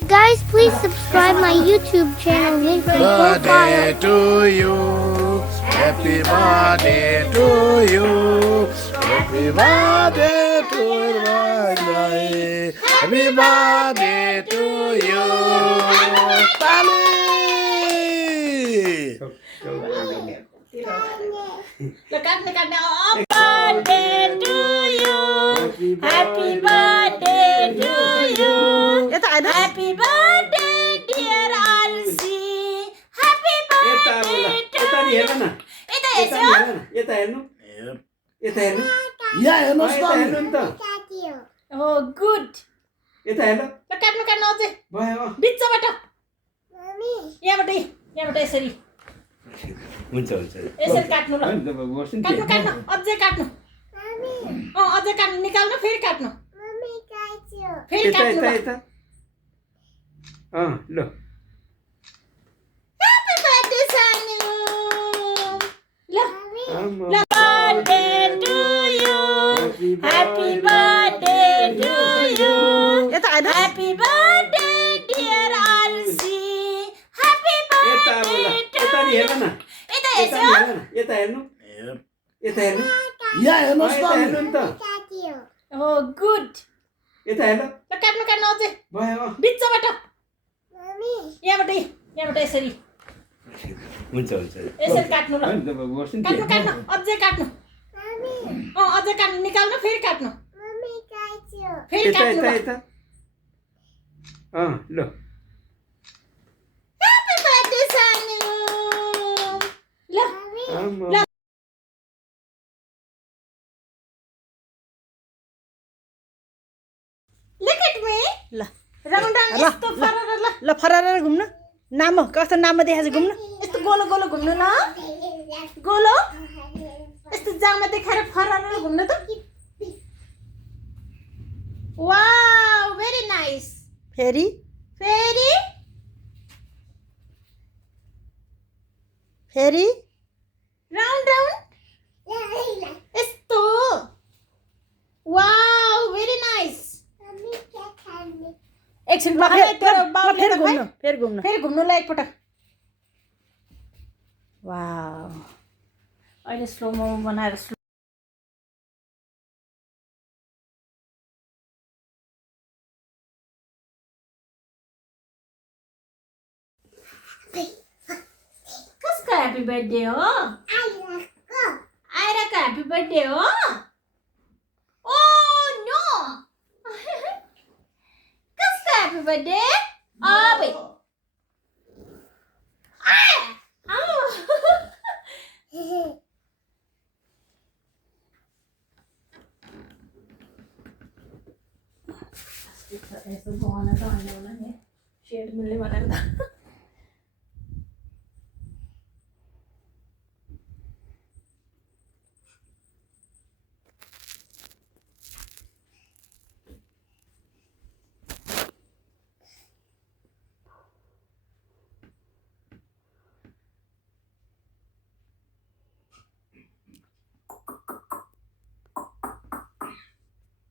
Guys, please subscribe my YouTube channel. Link in Birthday profile. to you. Happy birthday to you. Happy birthday to you. Happy birthday to you. Tali! Birthday to you. Happy birthday to you. Happy birthday, dear Alsi. Happy birthday to you. यता हेर्नु यहाँ हेर्नुहोस् त हो good यता हेर्नु ल काट्नु अझै भयो बिचबाट यहाँबाट यसरी हुन्छ यसरी काट्नु ल काट्नु अझै काट्नु अझै काट्नु निकाल्नु फेरि काट्नु फेरि काट्नु ल ह्यापी बर्थडे सानु ल birthday to you. Happy birthday to you. Happy birthday, dear Alsi. Happy birthday to you. यता हेर्नु यहाँ हेर्नुहोस् त हो गुड यता हेर्नु ल काट्नु अझै भयो बिचबाट यहाँबाट यसरी हुन्छ यसरी काट्नु ल काट्नु अझै काट्नु अझै काट्नु निकाल्नु फेरि काट्नु फेरि काट्नु ल ह्यापी बर्थडे सानु ल Look at me. ल राउन्ड यस्तो फरर ल ल फरार घुम्नु नाम कस्तो नाममा देखाएको छ घुम्नु यस्तो गोलो गोलो घुम्नु न गोलो यस्तो जामा देखाएर फरर घुम्नु त वाउ भेरी नाइस फेरि फेरि फेरि राउन्ड यस्तो वाउ भेरी नाइस एकछिन ल फेरि घुम्नु फेरि घुम्नु ल एकपटक वाउ अहिले स्लो मोमो बनाएर कसको ह्याप्पी बर्थडे हो आइराको ह्याप्पी बर्थडे हो ओ नो कसको ह्याप्पी बर्थडे अबै यसो बगाउन त आउने होला नि सेड मिल्ने भनेर त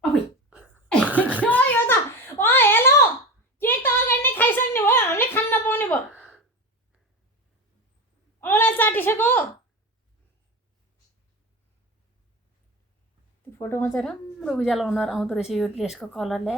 अबै के हो यो त हेलो केक त अगाडि नै खाइसक्ने भयो हामीले खान नपाउने भयो औँला चाटिसक्यो त्यो फोटोमा चाहिँ राम्रो उज्यालो अनुहार आउँदो रहेछ यो ड्रेसको कलरले